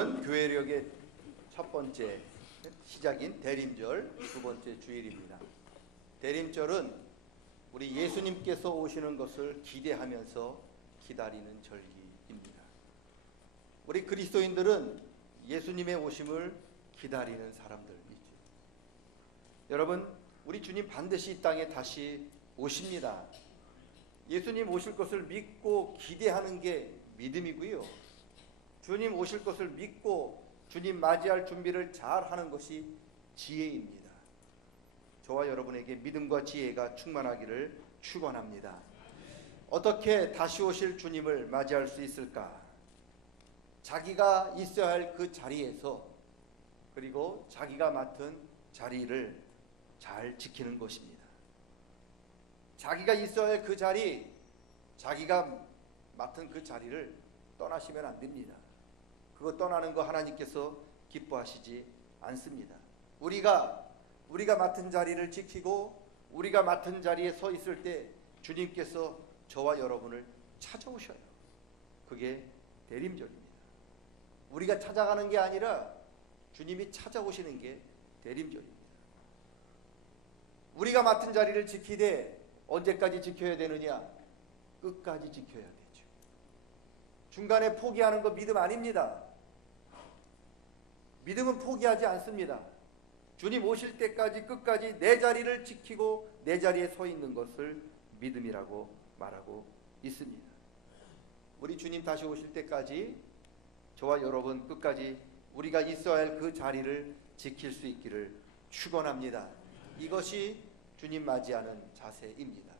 오늘은 교회력의 첫 번째 시작인 대림절 두 번째 주일입니다. 대림절은 우리 예수님께서 오시는 것을 기대하면서 기다리는 절기입니다. 우리 그리스도인들은 예수님의 오심을 기다리는 사람들이죠. 여러분, 우리 주님 반드시 이 땅에 다시 오십니다. 예수님 오실 것을 믿고 기대하는 게 믿음이고요. 주님 오실 것을 믿고 주님 맞이할 준비를 잘 하는 것이 지혜입니다. 저와 여러분에게 믿음과 지혜가 충만하기를 축원합니다. 어떻게 다시 오실 주님을 맞이할 수 있을까? 자기가 있어야 할 그 자리에서, 그리고 자기가 맡은 자리를 잘 지키는 것입니다. 자기가 있어야 할 그 자리, 자기가 맡은 그 자리를 떠나시면 안 됩니다. 그거 떠나는 거 하나님께서 기뻐하시지 않습니다. 우리가 맡은 자리를 지키고 우리가 맡은 자리에 서 있을 때 주님께서 저와 여러분을 찾아오셔요. 그게 대림절입니다. 우리가 찾아가는 게 아니라 주님이 찾아오시는 게 대림절입니다. 우리가 맡은 자리를 지키되 언제까지 지켜야 되느냐? 끝까지 지켜야 되죠. 중간에 포기하는 거 믿음 아닙니다. 믿음은 포기하지 않습니다. 주님 오실 때까지 끝까지 내 자리를 지키고 내 자리에 서 있는 것을 믿음이라고 말하고 있습니다. 우리 주님 다시 오실 때까지 저와 여러분 끝까지 우리가 있어야 할 그 자리를 지킬 수 있기를 축원합니다. 이것이 주님 맞이하는 자세입니다.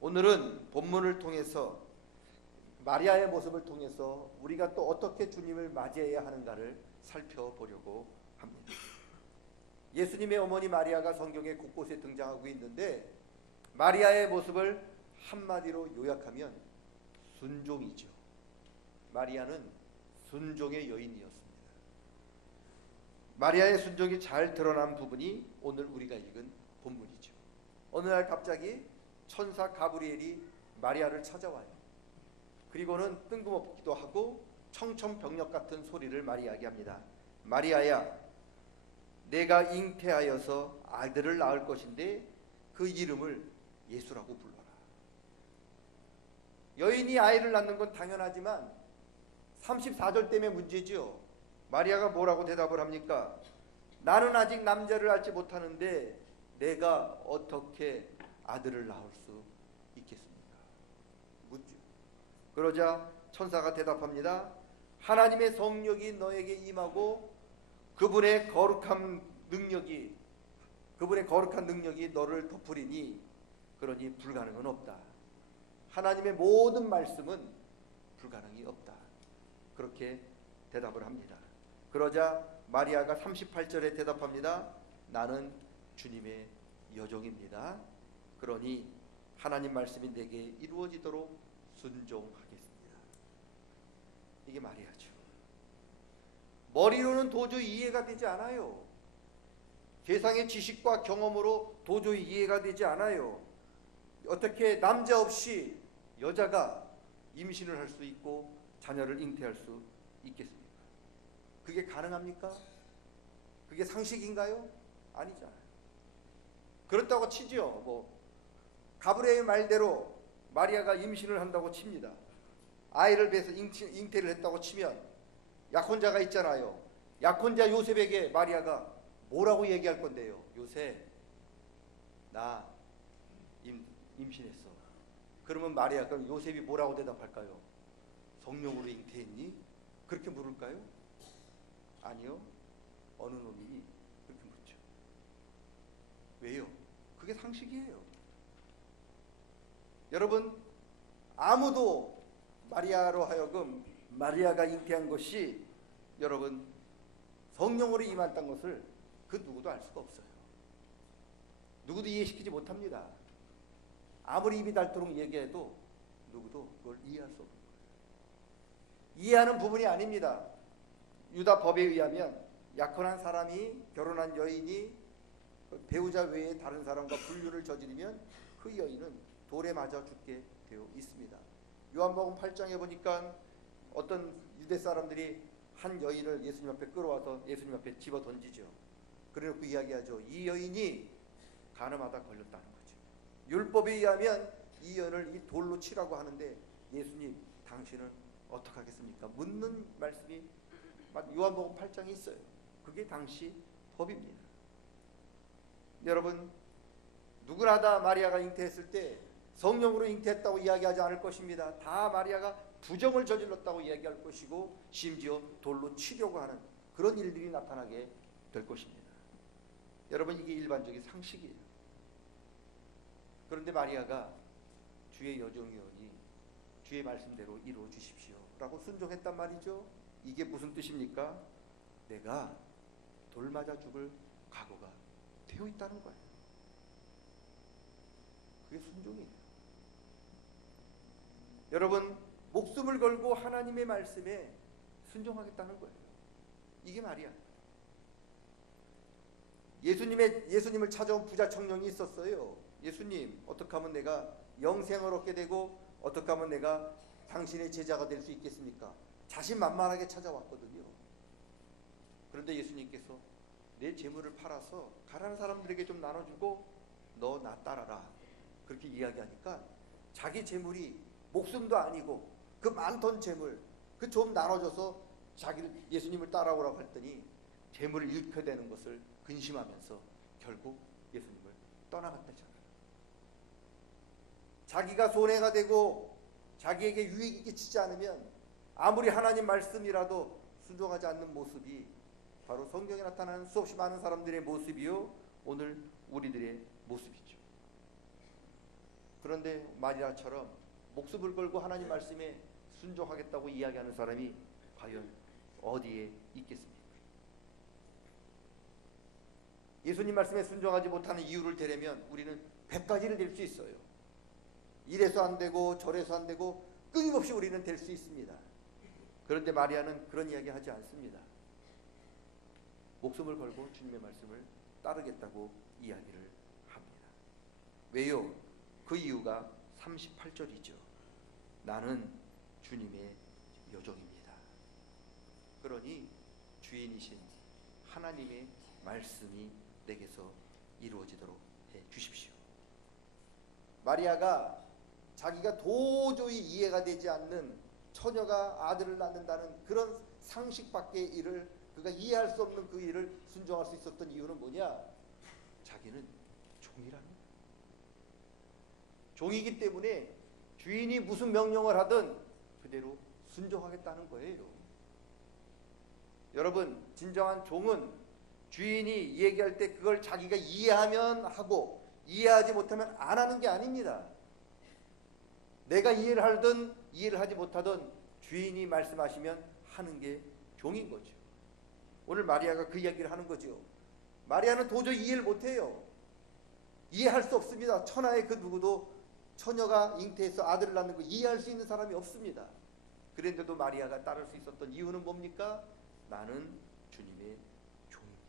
오늘은 본문을 통해서 마리아의 모습을 통해서 우리가 또 어떻게 주님을 맞이해야 하는가를 살펴보려고 합니다. 예수님의 어머니 마리아가 성경에 곳곳에 등장하고 있는데 마리아의 모습을 한마디로 요약하면 순종이죠. 마리아는 순종의 여인이었습니다. 마리아의 순종이 잘 드러난 부분이 오늘 우리가 읽은 본문이죠. 어느 날 갑자기 천사 가브리엘이 마리아를 찾아와요. 그리고는 뜬금없기도 하고 청천벽력 같은 소리를 마리아에게 합니다. 마리아야, 내가 잉태하여서 아들을 낳을 것인데 그 이름을 예수라고 불러라. 여인이 아이를 낳는 건 당연하지만 34절 때문에 문제죠. 마리아가 뭐라고 대답을 합니까? 나는 아직 남자를 알지 못하는데 내가 어떻게 아들을 낳을 수 있겠습니까? 묻죠. 그러자 천사가 대답합니다. 하나님의 성령이 너에게 임하고 그분의 거룩한 능력이 너를 덮으리니 그러니 불가능은 없다. 하나님의 모든 말씀은 불가능이 없다. 그렇게 대답을 합니다. 그러자 마리아가 38절에 대답합니다. 나는 주님의 여종입니다. 그러니 하나님 말씀이 내게 이루어지도록 순종하겠습니다. 이게 마리아죠. 머리로는 도저히 이해가 되지 않아요. 세상의 지식과 경험으로 도저히 이해가 되지 않아요. 어떻게 남자 없이 여자가 임신을 할 수 있고 자녀를 잉태할 수 있겠습니까? 그게 가능합니까? 그게 상식인가요? 아니잖아요. 그렇다고 치죠. 가브리엘의 말대로 마리아가 임신을 한다고 칩니다. 아이를 배서 잉태를 했다고 치면 약혼자가 있잖아요. 약혼자 요셉에게 마리아가 뭐라고 얘기할 건데요? 요셉, 나 임신했어. 그러면 마리아가 요셉이 뭐라고 대답할까요? 성령으로 잉태했니? 그렇게 물을까요? 아니요. 어느 놈이 그렇게 묻죠. 왜요? 그게 상식이에요. 여러분, 아무도 마리아로 하여금 마리아가 잉태한 것이 여러분 성령으로 임한다는 것을 그 누구도 알 수가 없어요. 누구도 이해시키지 못합니다. 아무리 입이 닳도록 얘기해도 누구도 그걸 이해할 수 없는 거예요. 이해하는 부분이 아닙니다. 유다 법에 의하면 약혼한 사람이 결혼한 여인이 배우자 외에 다른 사람과 불륜을 저지르면 그 여인은 돌에 맞아 죽게 되어 있습니다. 요한복음 8장에 보니까 어떤 유대 사람들이 한 여인을 예수님 앞에 끌어와서 예수님 앞에 집어 던지죠. 그래놓고 이야기하죠. 이 여인이 간음하다 걸렸다는 거죠. 율법에 의하면 이 여인을 이 돌로 치라고 하는데 예수님 당신은 어떻게 하겠습니까? 묻는 말씀이 요한복음 8장에 있어요. 그게 당시 법입니다. 여러분, 누구나 다 마리아가 잉태했을 때 성령으로 잉태했다고 이야기하지 않을 것입니다. 다 마리아가 부정을 저질렀다고 이야기할 것이고 심지어 돌로 치려고 하는 그런 일들이 나타나게 될 것입니다. 여러분, 이게 일반적인 상식이에요. 그런데 마리아가 주의 여종이오니 주의 말씀대로 이루어 주십시오 라고 순종했단 말이죠. 이게 무슨 뜻입니까? 내가 돌 맞아 죽을 각오가 되어 있다는 거예요. 그게 순종이에요. 여러분, 목숨을 걸고 하나님의 말씀에 순종하겠다는 거예요. 이게 말이야. 예수님을 찾아온 부자 청년이 있었어요. 예수님, 어떻게 하면 내가 영생을 얻게 되고 어떻게 하면 내가 당신의 제자가 될 수 있겠습니까? 자신만만하게 찾아왔거든요. 그런데 예수님께서 내 재물을 팔아서 가난한 사람들에게 좀 나눠주고 너 나 따라라 그렇게 이야기하니까 자기 재물이 목숨도 아니고 그 많던 재물 그 좀 나눠줘서 예수님을 따라오라고 했더니 재물을 잃게 되는 것을 근심하면서 결국 예수님을 떠나갔다잖아요. 자기가 손해가 되고 자기에게 유익이 끼치지 않으면 아무리 하나님 말씀이라도 순종하지 않는 모습이 바로 성경에 나타나는 수없이 많은 사람들의 모습이요 오늘 우리들의 모습이죠. 그런데 마리아처럼 목숨을 걸고 하나님 말씀에 순종하겠다고 이야기하는 사람이 과연 어디에 있겠습니까? 예수님 말씀에 순종하지 못하는 이유를 대려면 우리는 100가지를 댈 수 있어요. 이래서 안 되고 저래서 안 되고 끊임없이 우리는 될 수 있습니다. 그런데 마리아는 그런 이야기 하지 않습니다. 목숨을 걸고 주님의 말씀을 따르겠다고 이야기를 합니다. 왜요? 그 이유가 38절이죠. 나는 주님의 여종입니다. 그러니 주인이신 하나님의 말씀이 내게서 이루어지도록 해 주십시오. 마리아가 자기가 도저히 이해가 되지 않는 처녀가 아들을 낳는다는 그런 상식 밖의 일을 그가 이해할 수 없는 그 일을 순종할 수 있었던 이유는 뭐냐? 자기는 종이라는 거예요. 종이기 때문에 주인이 무슨 명령을 하든 그대로 순종하겠다는 거예요. 여러분, 진정한 종은 주인이 얘기할 때 그걸 자기가 이해하면 하고 이해하지 못하면 안 하는 게 아닙니다. 내가 이해를 하든 이해를 하지 못하든 주인이 말씀하시면 하는 게 종인 거죠. 오늘 마리아가 그 이야기를 하는 거죠. 마리아는 도저히 이해를 못해요. 이해할 수 없습니다. 천하의 그 누구도 처녀가 잉태해서 아들을 낳는 걸 이해할 수 있는 사람이 없습니다. 그런데도 마리아가 따를 수 있었던 이유는 뭡니까? 나는 주님의 종입니다.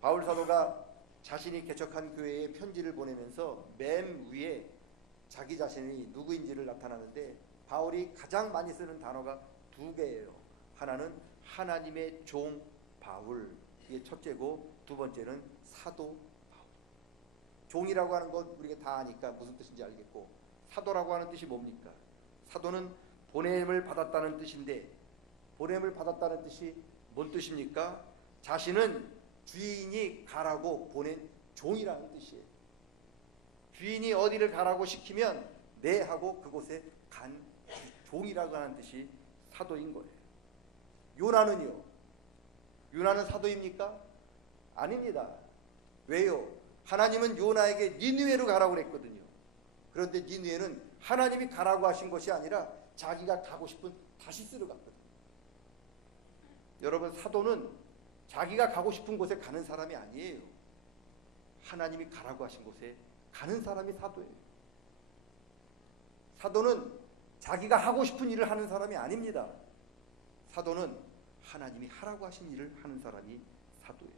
바울 사도가 자신이 개척한 교회에 편지를 보내면서 맨 위에 자기 자신이 누구인지를 나타나는데 바울이 가장 많이 쓰는 단어가 두 개예요. 하나는 하나님의 종 바울, 이게 첫째고 두 번째는 사도 바울. 종이라고 하는 건 우리가 다 아니까 무슨 뜻인지 알겠고 사도라고 하는 뜻이 뭡니까? 사도는 보냄을 받았다는 뜻인데 보냄을 받았다는 뜻이 뭔 뜻입니까? 자신은 주인이 가라고 보낸 종이라는 뜻이에요. 주인이 어디를 가라고 시키면 네 하고 그곳에 간 종이라고 하는 뜻이 사도인 거예요. 요나는요? 요나는 사도입니까? 아닙니다. 왜요? 하나님은 요나에게 니느웨로 가라고 그랬거든요. 그런데 니느웨는 하나님이 가라고 하신 것이 아니라 자기가 가고 싶은 다시스로 갔거든요. 여러분, 사도는 자기가 가고 싶은 곳에 가는 사람이 아니에요. 하나님이 가라고 하신 곳에 가는 사람이 사도예요. 사도는 자기가 하고 싶은 일을 하는 사람이 아닙니다. 사도는 하나님이 하라고 하신 일을 하는 사람이 사도예요.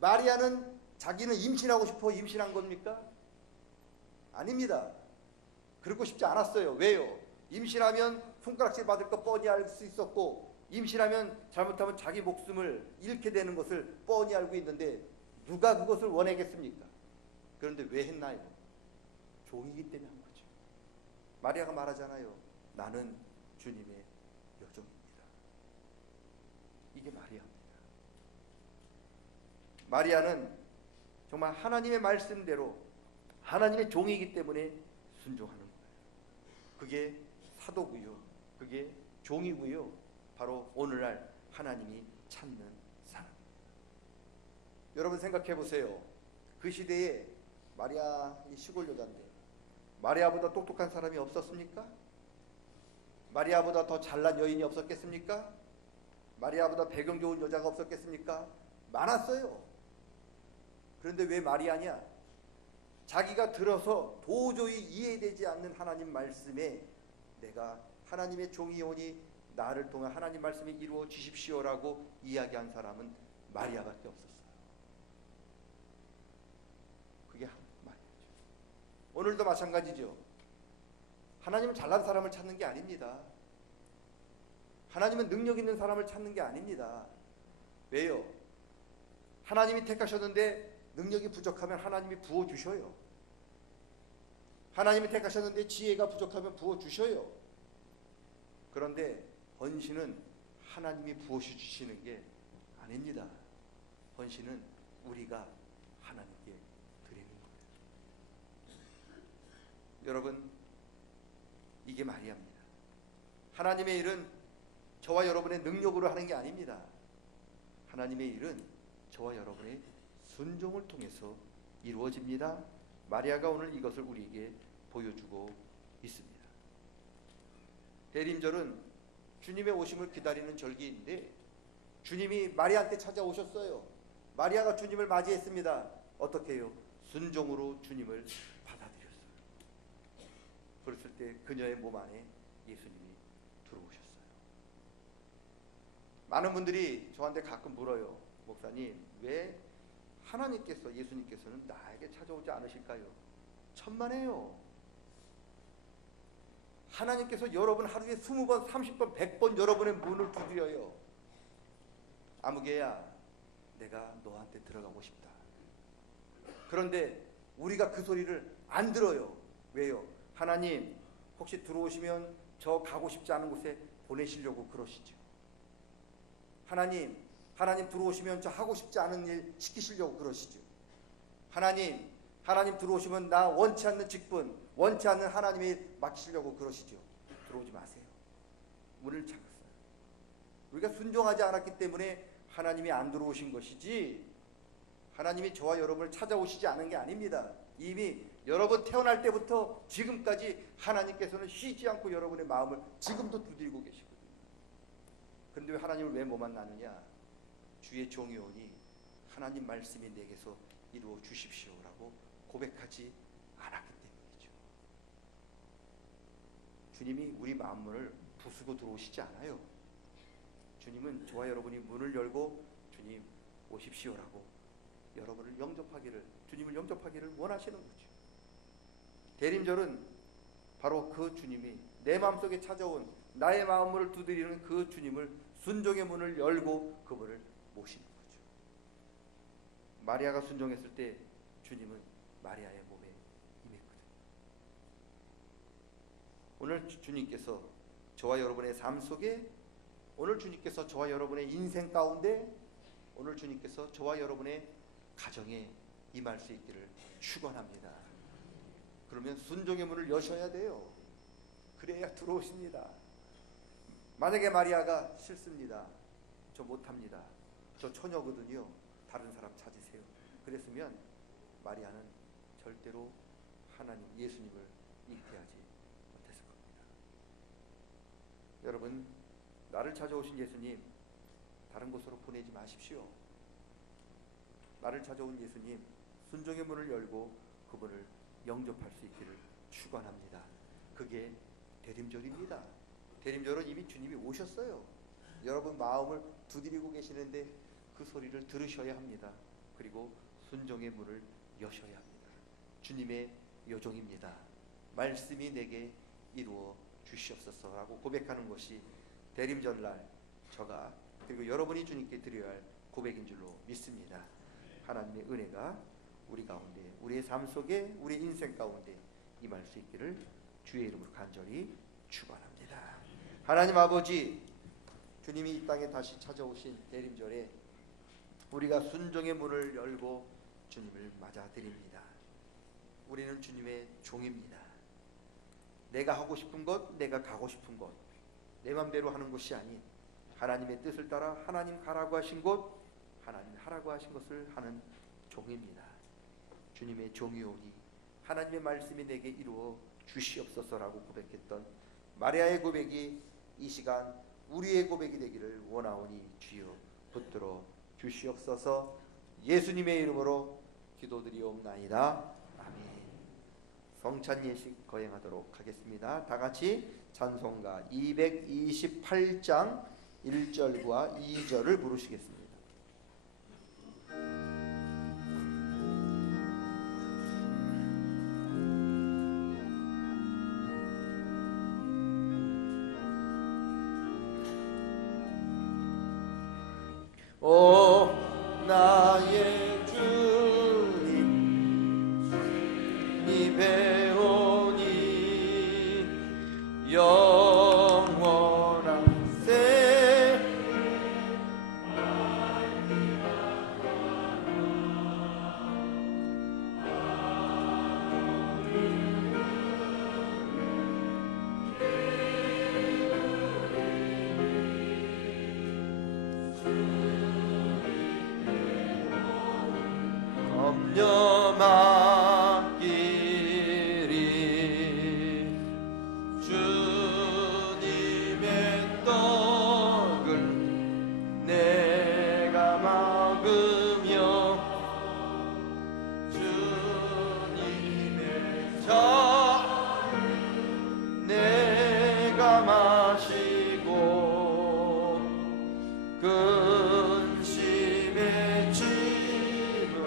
마리아는 자기는 임신하고 싶어 임신한 겁니까? 아닙니다. 그러고 싶지 않았어요. 왜요? 임신하면 손가락질 받을 거 뻔히 알 수 있었고, 임신하면 잘못하면 자기 목숨을 잃게 되는 것을 뻔히 알고 있는데 누가 그것을 원하겠습니까? 그런데 왜 했나요? 종이기 때문에 한 거죠. 마리아가 말하잖아요. 나는 주님의 여종입니다. 이게 마리아입니다. 마리아는 정말 하나님의 말씀대로 하나님의 종이기 때문에 순종하는 거예요. 그게 사도고요. 그게 종이고요. 바로 오늘날 하나님이 찾는 사람입니다. 여러분 생각해 보세요. 그 시대에 마리아 이 시골 여자인데 마리아보다 똑똑한 사람이 없었습니까? 마리아보다 더 잘난 여인이 없었겠습니까? 마리아보다 배경 좋은 여자가 없었겠습니까? 많았어요. 그런데 왜 마리아냐? 자기가 들어서 도저히 이해되지 않는 하나님 말씀에 내가 하나님의 종이오니 나를 통해 하나님 말씀이 이루어 주십시오라고 이야기한 사람은 마리아밖에 없었어요. 그게 마리아죠. 오늘도 마찬가지죠. 하나님은 잘난 사람을 찾는 게 아닙니다. 하나님은 능력 있는 사람을 찾는 게 아닙니다. 왜요? 하나님이 택하셨는데 능력이 부족하면 하나님이 부어주셔요. 하나님이 택하셨는데 지혜가 부족하면 부어주셔요. 그런데 헌신은 하나님이 부어주시는 게 아닙니다. 헌신은 우리가 하나님께 드리는 거예요. 여러분, 이게 마리아입니다. 하나님의 일은 저와 여러분의 능력으로 하는 게 아닙니다. 하나님의 일은 저와 여러분의 순종을 통해서 이루어집니다. 마리아가 오늘 이것을 우리에게 보여주고 있습니다. 대림절은 주님의 오심을 기다리는 절기인데 주님이 마리아한테 찾아오셨어요. 마리아가 주님을 맞이했습니다. 어떻게 해요? 순종으로 주님을 받아들였어요. 그랬을 때 그녀의 몸 안에 예수님이 들어오셨어요. 많은 분들이 저한테 가끔 물어요. 목사님, 왜 하나님께서, 예수님께서는 나에게 찾아오지 않으실까요? 천만에요. 하나님께서 여러분 하루에 20번, 30번, 100번 여러분의 문을 두드려요. 아무개야, 내가 너한테 들어가고 싶다. 그런데 우리가 그 소리를 안 들어요. 왜요? 하나님, 혹시 들어오시면 저 가고 싶지 않은 곳에 보내시려고 그러시죠. 하나님 들어오시면 저 하고 싶지 않은 일 시키시려고 그러시죠. 하나님 들어오시면 나 원치 않는 직분, 원치 않는 하나님의 일 맡기시려고 그러시죠. 들어오지 마세요. 문을 잠갔어요. 우리가 순종하지 않았기 때문에 하나님이 안 들어오신 것이지, 하나님이 저와 여러분을 찾아오시지 않은 게 아닙니다. 이미 여러분 태어날 때부터 지금까지 하나님께서는 쉬지 않고 여러분의 마음을 지금도 두드리고 계시거든요. 그런데 왜 하나님을 왜 못 만나느냐? 주의 종이 오니 하나님 말씀이 내게서 이루어 주십시오라고 고백하지 않았기 때문이죠. 주님이 우리 마음문을 부수고 들어오시지 않아요. 주님은 저와 여러분이 문을 열고 주님 오십시오라고 여러분을 영접하기를, 주님을 영접하기를 원하시는 거죠. 대림절은 바로 그 주님이 내 마음속에 찾아온 나의 마음을 두드리는 그 주님을, 순종의 문을 열고 그분을 모시는 거죠. 마리아가 순종했을 때 주님은 마리아의 몸에 임했거든요. 오늘 주님께서 저와 여러분의 삶 속에, 오늘 주님께서 저와 여러분의 인생 가운데, 오늘 주님께서 저와 여러분의 가정에 임할 수 있기를 축원합니다. 그러면 순종의 문을 여셔야 돼요. 그래야 들어오십니다. 만약에 마리아가 싫습니다, 저 못합니다, 저 처녀거든요, 다른 사람 찾으세요, 그랬으면 마리아는 절대로 하나님, 예수님을 잉태하지 못했을 겁니다. 여러분, 나를 찾아오신 예수님 다른 곳으로 보내지 마십시오. 나를 찾아온 예수님, 순종의 문을 열고 그분을 영접할 수 있기를 축원합니다. 그게 대림절입니다. 대림절은 이미 주님이 오셨어요. 여러분 마음을 두드리고 계시는데 그 소리를 들으셔야 합니다. 그리고 순종의 문을 여셔야 합니다. 주님의 여종입니다. 말씀이 내게 이루어 주시옵소서라고 고백하는 것이 대림절날 저가 그리고 여러분이 주님께 드려야 할 고백인 줄로 믿습니다. 하나님의 은혜가 우리 가운데, 우리의 삶 속에, 우리 인생 가운데 임할 수 있기를 주의 이름으로 간절히 축원합니다. 하나님 아버지, 주님이 이 땅에 다시 찾아오신 대림절에 우리가 순종의 문을 열고 주님을 맞아드립니다. 우리는 주님의 종입니다. 내가 하고 싶은 것, 내가 가고 싶은 것, 내 맘대로 하는 것이 아닌 하나님의 뜻을 따라 하나님 가라고 하신 곳, 하나님 하라고 하신 것을 하는 종입니다. 주님의 종이오니 하나님의 말씀이 내게 이루어 주시옵소서라고 고백했던 마리아의 고백이 이 시간 우리의 고백이 되기를 원하오니 주여 붙들어 주시옵소서. 예수님의 이름으로 기도드리옵나이다. 아멘. 성찬 예식 거행하도록 하겠습니다. 다 같이 찬송가 228장 1절과 2절을 부르시겠습니다. 오 나의 주님 니 배우니 영원한 새 염려만끼리 주님의 떡을 내가 먹으며 주님의 잔을 내가 마시고 근심의 짐을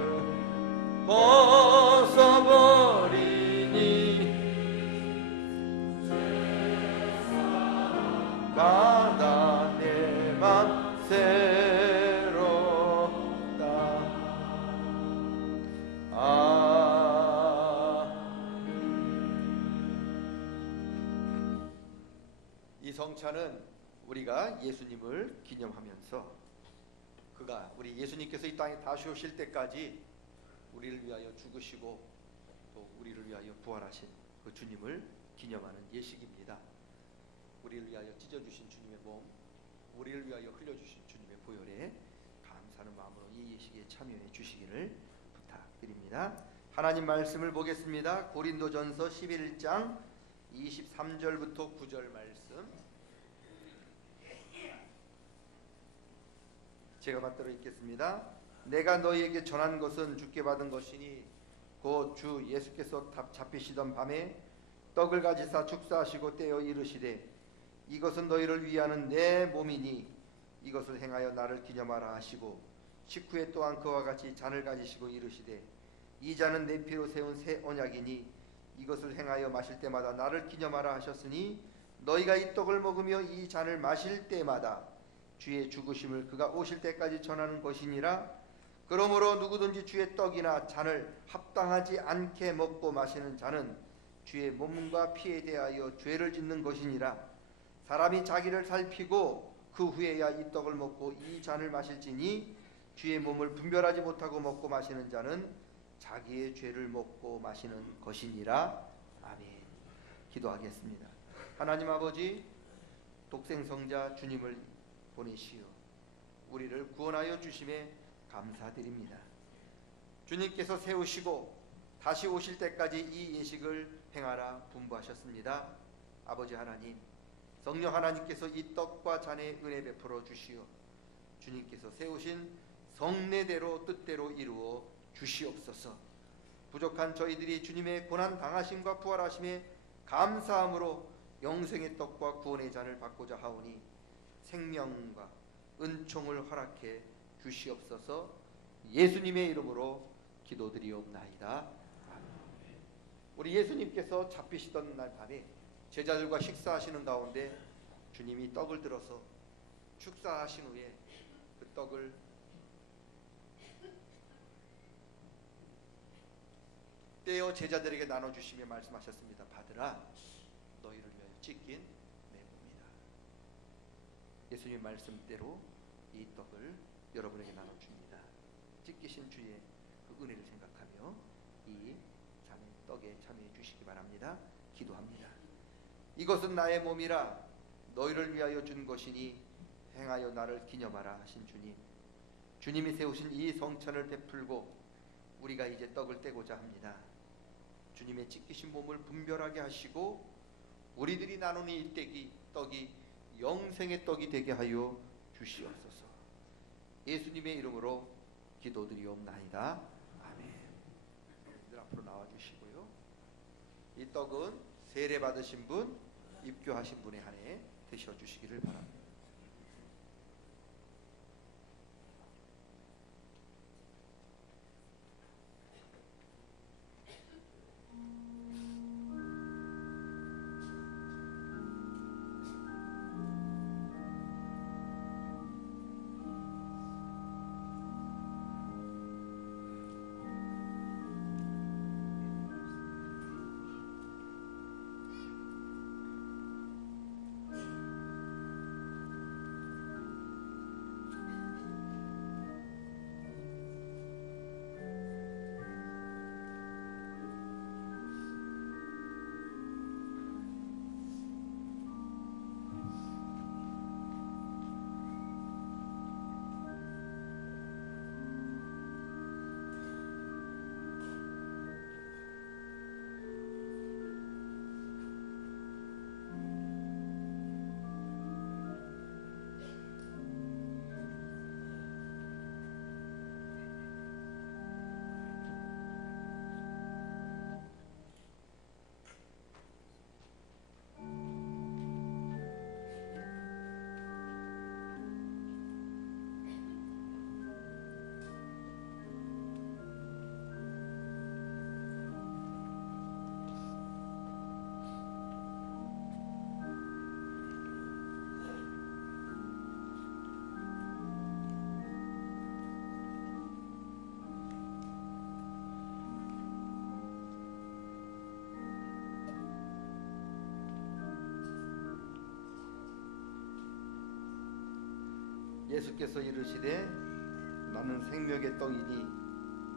벗어버리니 마다 내 맘 새롭다. 이 성찬은 우리가 예수님을 기념하면서 그가 우리 예수님께서 이 땅에 다시 오실 때까지 우리를 위하여 죽으시고 또 우리를 위하여 부활하신 그 주님을 기념하는 예식입니다. 우리를 위하여 찢어주신 주님의 몸, 우리를 위하여 흘려주신 주님의 보혈에 감사하는 마음으로 이 예식에 참여해 주시기를 부탁드립니다. 하나님 말씀을 보겠습니다. 고린도전서 11장 23절부터 9절 말씀 제가 받들어 읽겠습니다. 내가 너희에게 전한 것은 주께 받은 것이니 곧 주 예수께서 잡히시던 밤에 떡을 가지사 축사하시고 떼어 이르시되 이것은 너희를 위하는 내 몸이니 이것을 행하여 나를 기념하라 하시고 식후에 또한 그와 같이 잔을 가지시고 이르시되 이 잔은 내 피로 세운 새 언약이니 이것을 행하여 마실 때마다 나를 기념하라 하셨으니 너희가 이 떡을 먹으며 이 잔을 마실 때마다 주의 죽으심을 그가 오실 때까지 전하는 것이니라. 그러므로 누구든지 주의 떡이나 잔을 합당하지 않게 먹고 마시는 자는 주의 몸과 피에 대하여 죄를 짓는 것이니라. 사람이 자기를 살피고 그 후에야 이 떡을 먹고 이 잔을 마실지니 주의 몸을 분별하지 못하고 먹고 마시는 자는 자기의 죄를 먹고 마시는 것이니라. 아멘. 기도하겠습니다. 하나님 아버지, 독생성자 주님을 보내시어 우리를 구원하여 주심에 감사드립니다. 주님께서 세우시고 다시 오실 때까지 이 예식을 행하라 분부하셨습니다. 아버지 하나님, 성령 하나님께서 이 떡과 잔의 은혜 베풀어 주시어 주님께서 세우신 성례대로 뜻대로 이루어 주시옵소서. 부족한 저희들이 주님의 고난 당하심과 부활하심에 감사함으로 영생의 떡과 구원의 잔을 받고자 하오니 생명과 은총을 허락해 주시옵소서. 예수님의 이름으로 기도드리옵나이다. 우리 예수님께서 잡히시던 날 밤에 제자들과 식사하시는 가운데 주님이 떡을 들어서 축사하신 후에 그 떡을 떼어 제자들에게 나눠주시며 말씀하셨습니다. 받으라, 너희를 위하여 찢긴 내 몸이다. 예수님 말씀대로 이 떡을 여러분에게 나눠줍니다. 찢기신 주의 그 은혜를 생각하며 이 떡에 참여해 주시기 바랍니다. 기도합니다. 이것은 나의 몸이라 너희를 위하여 준 것이니 행하여 나를 기념하라 하신 주님, 주님이 세우신 이 성찬을 베풀고 우리가 이제 떡을 떼고자 합니다. 주님의 찢기신 몸을 분별하게 하시고 우리들이 나누는 이 떡이 영생의 떡이 되게 하여 주시옵소서. 예수님의 이름으로 기도드리옵나이다. 아멘. 여러분들 앞으로 나와주시고요. 이 떡은 세례 받으신 분, 입교하신 분에 한해 드셔주시기를 바랍니다. 예수께서 이르시되 나는 생명의 떡이니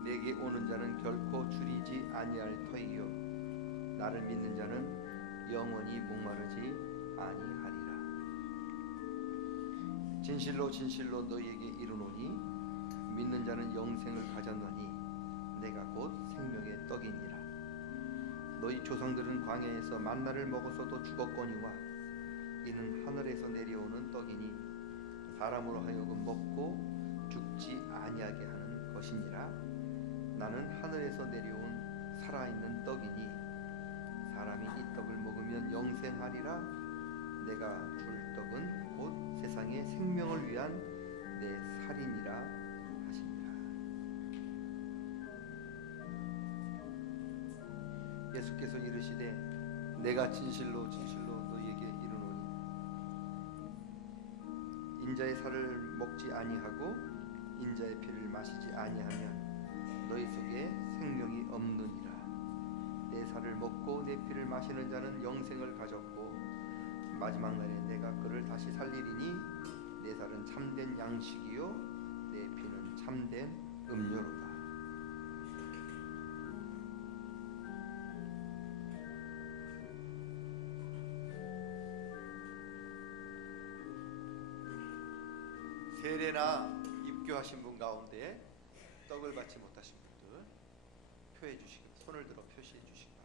내게 오는 자는 결코 줄이지 아니할 터이요 나를 믿는 자는 영원히 목마르지 아니하리라. 진실로 진실로 너희에게 이르노니 믿는 자는 영생을 가졌노니 내가 곧 생명의 떡이니라. 너희 조상들은 광야에서 만나를 먹어서도 죽었거니와 이는 하늘에서 내려오는 떡이니 사람으로 하여금 먹고 죽지 아니하게 하는 것이니라. 나는 하늘에서 내려온 살아있는 떡이니 사람이 이 떡을 먹으면 영생하리라. 내가 줄 떡은 곧 세상의 생명을 위한 내 살이니라 하시니라. 예수께서 이르시되 내가 진실로 진실로 너희에게 이르노니 인자의 살을 먹지 아니하고 인자의 피를 마시지 아니하면 너희 속에 생명이 없느니라. 내 살을 먹고 내 피를 마시는 자는 영생을 가졌고 마지막 날에 내가 그를 다시 살리리니 내 살은 참된 양식이요 내 피는 참된 음료로다. 세례나 입교하신 분 가운데 떡을 받지 못하신 분들 표해 주시기, 손을 들어 표시해 주시기 바랍니다.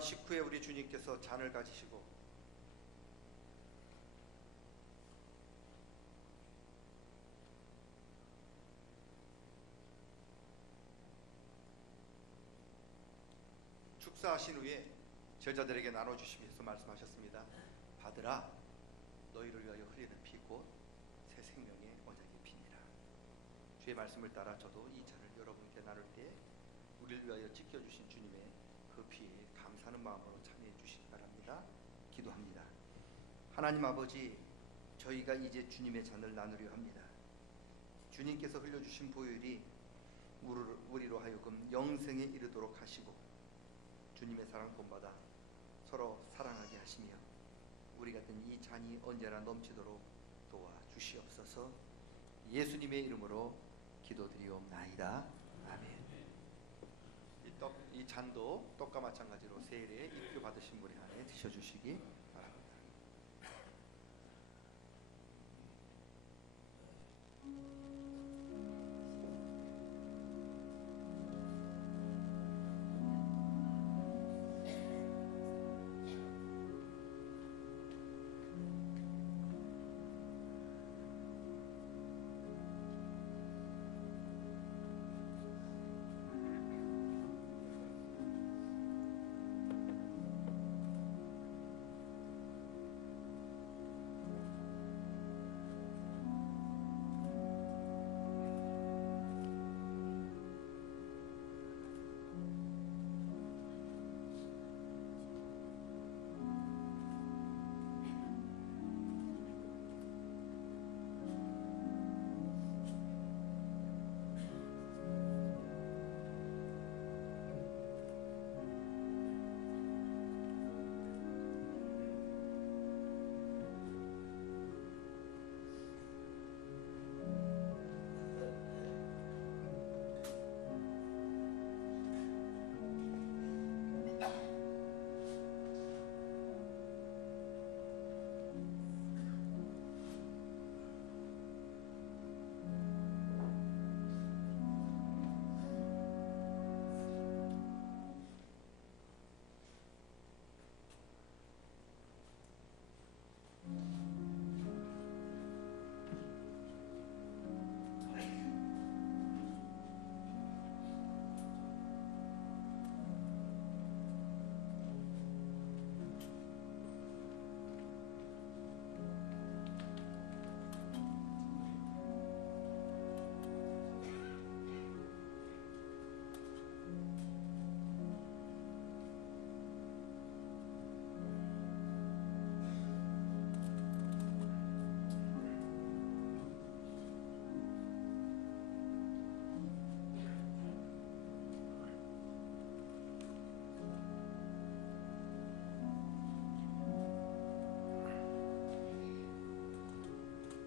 기도한 식후에 우리 주님께서 잔을 가지시고 축사하신 후에 제자들에게 나눠주시면서 말씀하셨습니다. 받으라, 너희를 위하여 흘리는 피 곧 새 생명의 언약의 피니라. 주의 말씀을 따라 저도 이 잔을 여러분께 나눌 때 우리를 위하여 지켜주신 주님의 그 피에 감사하는 마음으로 참여해 주시기 바랍니다. 기도합니다. 하나님 아버지, 저희가 이제 주님의 잔을 나누려 합니다. 주님께서 흘려주신 보혈이 우리로 하여금 영생에 이르도록 하시고 주님의 사랑 본받아 서로 사랑하게 하시며 우리가 든 이 잔이 언제나 넘치도록 도와주시옵소서. 예수님의 이름으로 기도드리옵나이다. 아멘. 이 잔도 떡과 마찬가지로 세일에 입교 받으신 분이 안에 드셔주시기 바랍니다.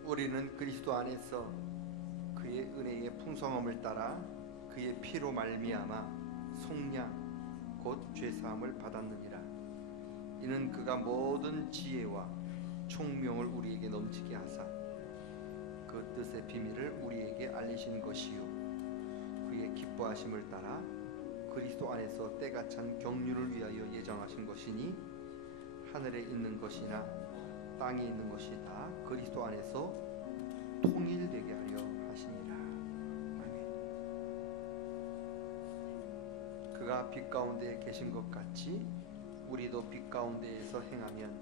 우리는 그리스도 안에서 그의 은혜의 풍성함을 따라 그의 피로 말미암아 속량 곧 죄사함을 받았느니라. 이는 그가 모든 지혜와 총명을 우리에게 넘치게 하사 그 뜻의 비밀을 우리에게 알리신 것이요 그의 기뻐하심을 따라 그리스도 안에서 때가 찬 경륜을 위하여 예정하신 것이니 하늘에 있는 것이나 땅에 있는 것이 다 그리스도 안에서 통일되게 하려 하시니라. 아멘. 그가 빛 가운데 계신 것 같이 우리도 빛 가운데에서 행하면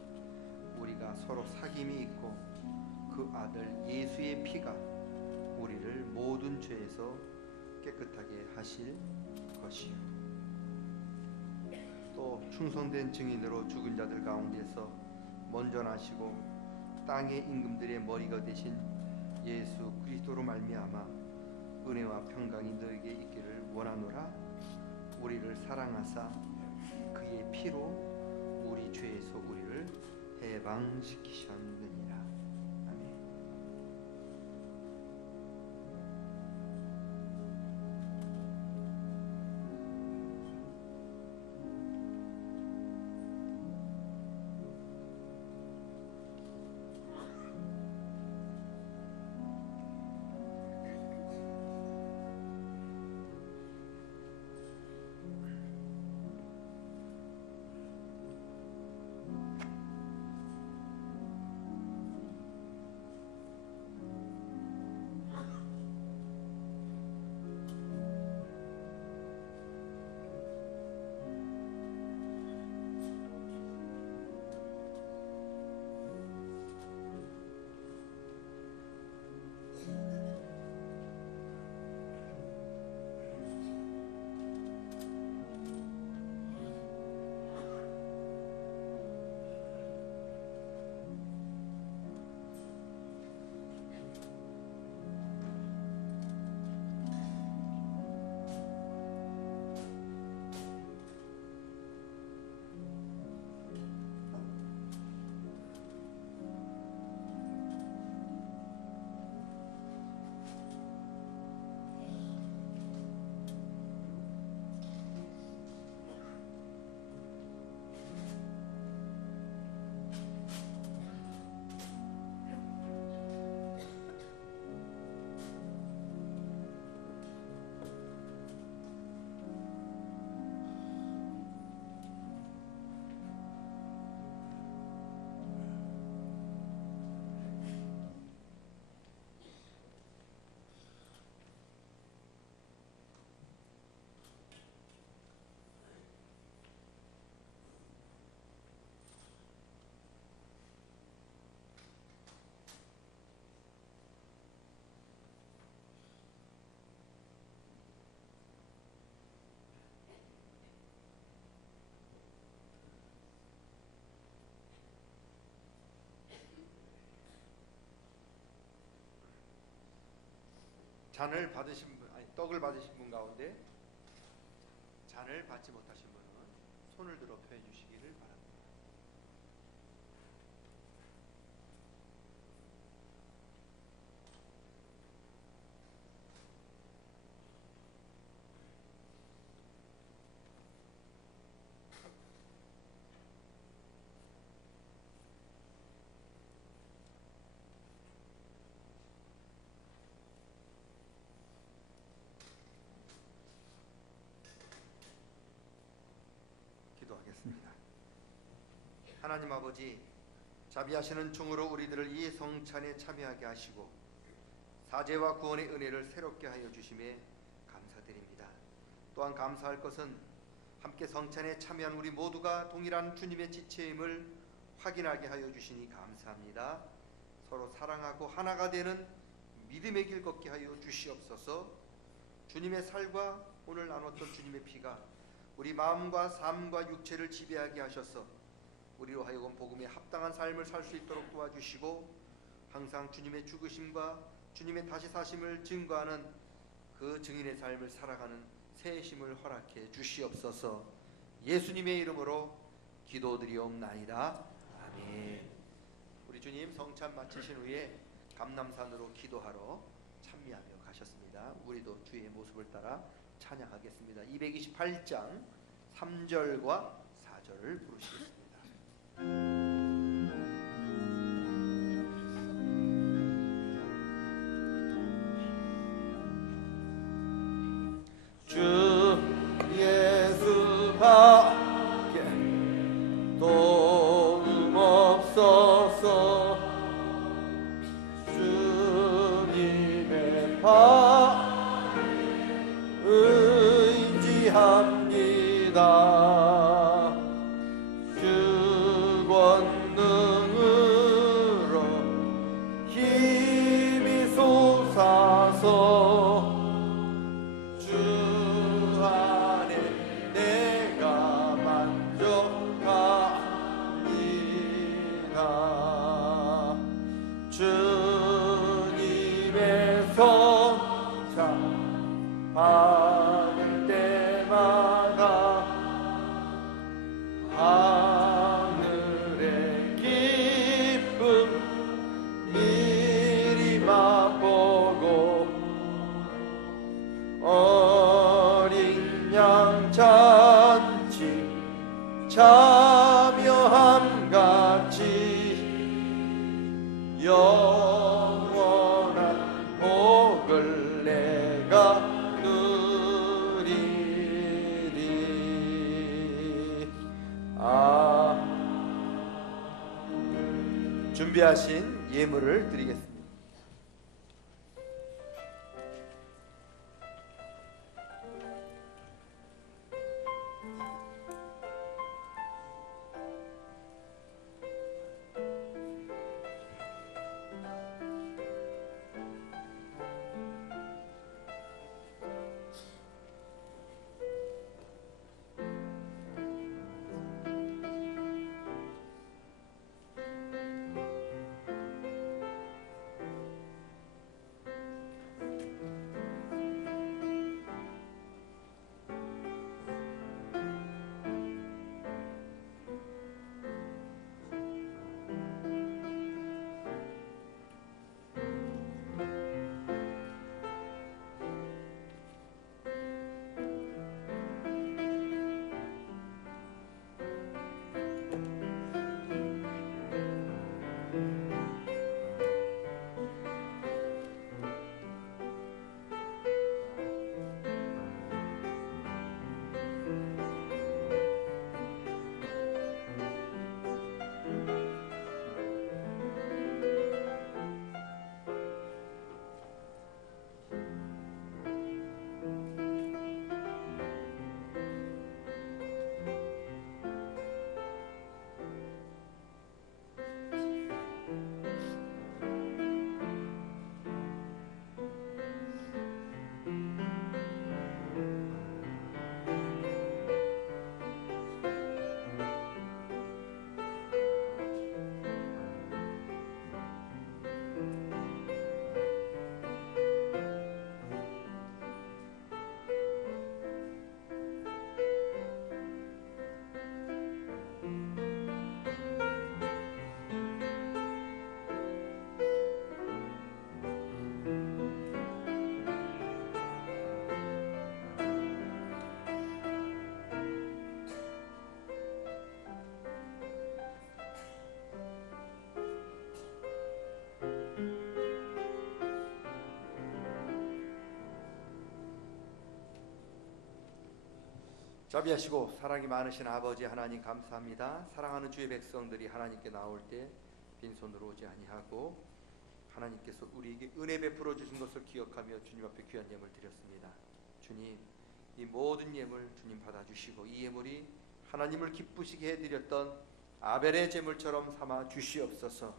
우리가 서로 사귐이 있고 그 아들 예수의 피가 우리를 모든 죄에서 깨끗하게 하실 것이요 또 충성된 증인으로 죽은 자들 가운데서 먼저 나시고 땅의 임금들의 머리가 되신 예수 그리스도로 말미암아 은혜와 평강이 너에게 있기를 원하노라. 우리를 사랑하사 그의 피로 우리 죄에서 우리를 해방시키셨느니라. 아멘. 잔을 받으신 분, 아니 떡을 받으신 분 가운데 잔을 받지 못하신 분은 손을 들어 펴해 주시기를 바랍니다. 기도하겠습니다. 하나님 아버지, 자비하시는 종으로 우리들을 이 성찬에 참여하게 하시고 사죄와 구원의 은혜를 새롭게 하여 주심에 감사드립니다. 또한 감사할 것은 함께 성찬에 참여한 우리 모두가 동일한 주님의 지체임을 확인하게 하여 주시니 감사합니다. 서로 사랑하고 하나가 되는 믿음의 길 걷게 하여 주시옵소서. 주님의 살과 오늘 나눴던 주님의 피가 우리 마음과 삶과 육체를 지배하게 하셔서 우리로 하여금 복음에 합당한 삶을 살 수 있도록 도와주시고 항상 주님의 죽으심과 주님의 다시 사심을 증거하는 그 증인의 삶을 살아가는 새 힘을 허락해 주시옵소서. 예수님의 이름으로 기도드리옵나이다. 아멘. 우리 주님 성찬 마치신 후에 감람산으로 기도하러 찬미하며 가셨습니다. 우리도 주의 모습을 따라 찬양하겠습니다. 228장 3절과 4절을 부르시겠습니다. 주 예수 밖에 도움 없소서. 주님의 바 의지합니다. 주 권능으로 힘이 솟아서 주 안에 내가 만족합니다. 주님의 성찬 받을 때마다 하늘의 기쁨 미리 맛보고 어린 양 잔치 참여함같이 영원한 복을 내가 누리리. 준비하신 예물을 드리겠습니다. 자비하시고 사랑이 많으신 아버지 하나님 감사합니다. 사랑하는 주의 백성들이 하나님께 나올 때 빈손으로 오지 아니하고 하나님께서 우리에게 은혜 베풀어 주신 것을 기억하며 주님 앞에 귀한 예물 드렸습니다. 주님, 이 모든 예물 주님 받아주시고 이 예물이 하나님을 기쁘시게 해드렸던 아벨의 제물처럼 삼아 주시옵소서.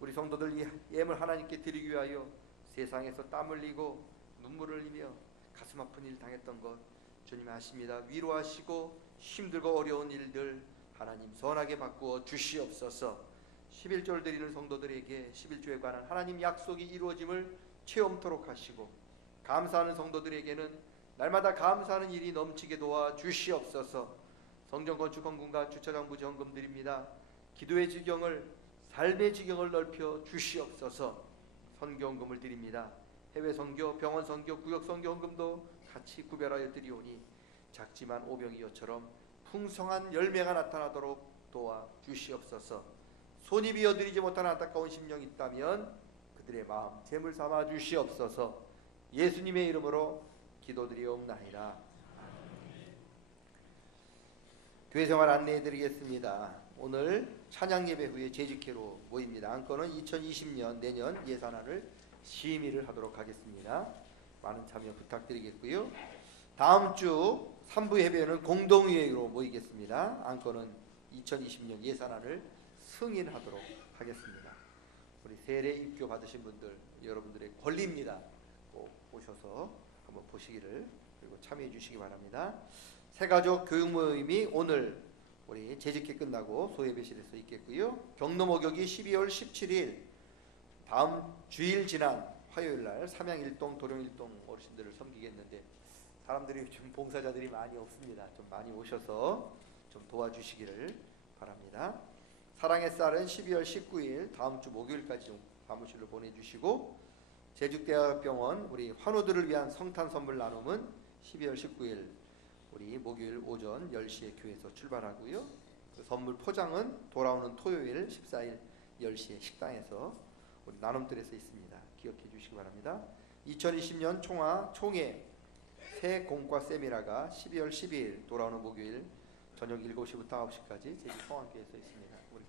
우리 성도들 이 예물 하나님께 드리기 위하여 세상에서 땀 흘리고 눈물을 흘리며 가슴 아픈 일 당했던 것 주님 아십니다. 위로하시고 힘들고 어려운 일들 하나님 선하게 바꾸어 주시옵소서. 11조를 드리는 성도들에게 11조에 관한 하나님 약속이 이루어짐을 체험토록 하시고 감사하는 성도들에게는 날마다 감사하는 일이 넘치게 도와 주시옵소서. 성전 건축 헌금과 주차장 부지 헌금 드립니다. 기도의 지경을 삶의 지경을 넓혀 주시옵소서. 선교 헌금을 드립니다. 해외 선교, 병원 선교, 구역 선교 헌금도 같이 구별하여 드리오니 작지만 오병이어처럼 풍성한 열매가 나타나도록 도와 주시옵소서. 손이 비어 드리지 못한 안타까운 심령이 있다면 그들의 마음 제물 삼아 주시옵소서. 예수님의 이름으로 기도드리옵나이다. 교회생활 안내해 드리겠습니다. 오늘 찬양 예배 후에 재직회로 모입니다. 안건은 2020년 내년 예산안을 심의를 하도록 하겠습니다. 많은 참여 부탁드리겠고요. 다음 주 3부 예배는 공동회의로 모이겠습니다. 안건은 2020년 예산안을 승인하도록 하겠습니다. 우리 세례 입교 받으신 분들 여러분들의 권리입니다. 꼭 오셔서 한번 보시기를 그리고 참여해 주시기 바랍니다. 새가족 교육 모임이 오늘 우리 재직회 끝나고 소예배실에서 있겠고요. 경로 목욕이 12월 17일 다음 주일 지난 화요일날 삼양일동 도룡일동 어르신들을 섬기겠는데 사람들이 좀 봉사자들이 많이 없습니다. 좀 많이 오셔서 좀 도와주시기를 바랍니다. 사랑의 쌀은 12월 19일 다음 주 목요일까지 좀 사무실로 보내주시고 제주대학병원 우리 환우들을 위한 성탄 선물 나눔은 12월 19일 우리 목요일 오전 10시에 교회에서 출발하고요. 그 선물 포장은 돌아오는 토요일 14일 10시에 식당에서 우리 나눔들에서 있습니다. 기억해 주시기 바랍니다. 2020년 총회 새 공과 세미나가 12월 12일 돌아오는 목요일 저녁 7시부터 9시까지 제주성황교회에서 있습니다. 우리